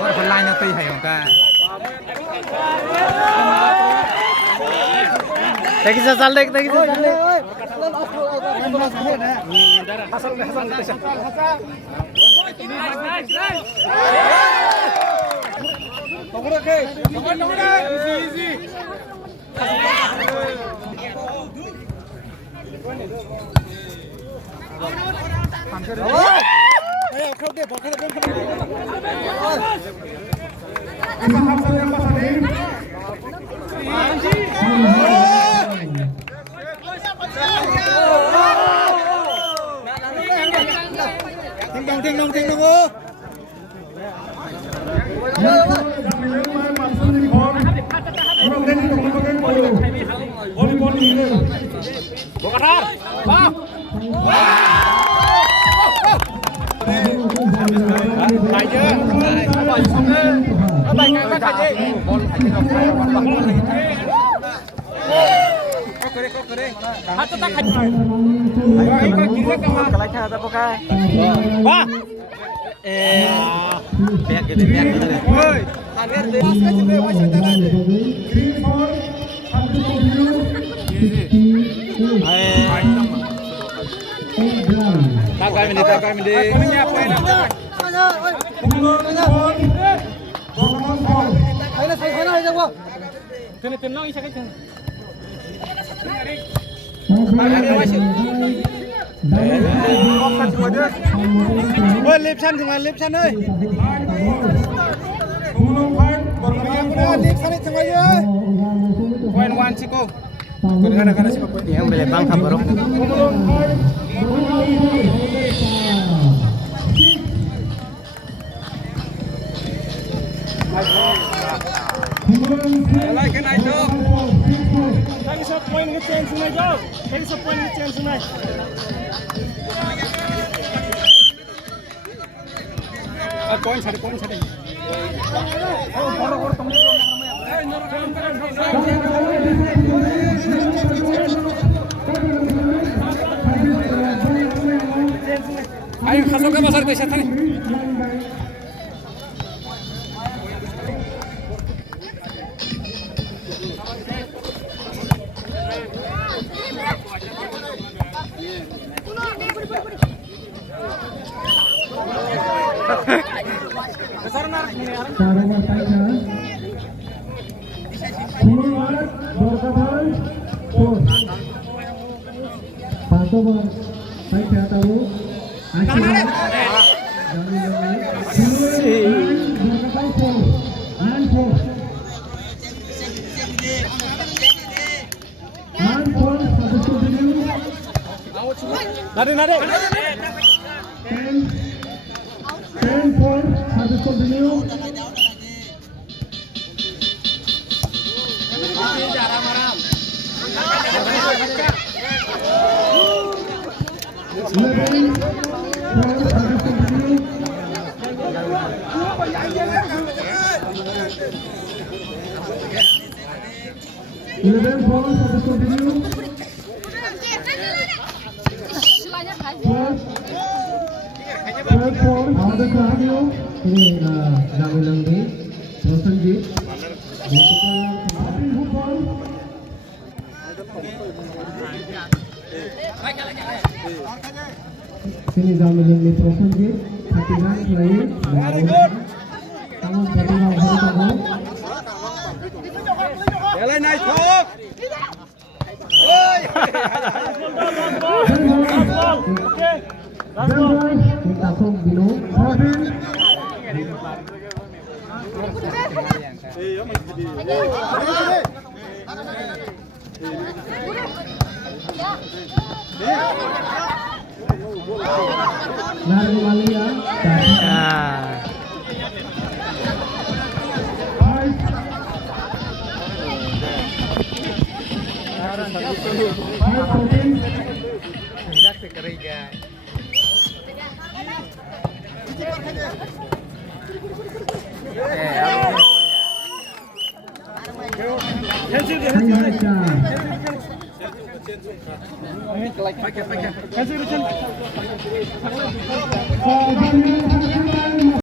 Ôi phần lai nó tùy hay không ta. Thank you sir, thank you sir. Ting dong ô. Lại chưa? Lại xong đi. Nó bay ngang bắt phải đi. Có đi. Hát cho tắt hành rồi. Cái kiến thức không? Cái này ta pakai. Wah. Biar gede. Woi, kalian deh. Pas aja deh, wes aja deh. Takai mende. Kami nyapain apa? Ayo sana aja gua. Tenang isa kan. Ôi liệp săn ơi. Liệp săn ấy thằng ơi. Wan sih kok. Kadang-kadang sih kok. Yang beli bang kabarok. Like cái này chưa? Lagi sa point nge-chance na daw. Lagi sa point nge-chance na. Point satu. Ayo masuk ke pasar desa tadi. Nade. 10 points harus continue. Ini sedang ulang ni Rosenjit sini Zamiling ni Rosenjit hatinan selain tangan bertengah bertengah Lên này thuộc. Ôi. kita song binu Lari Malia Pakai.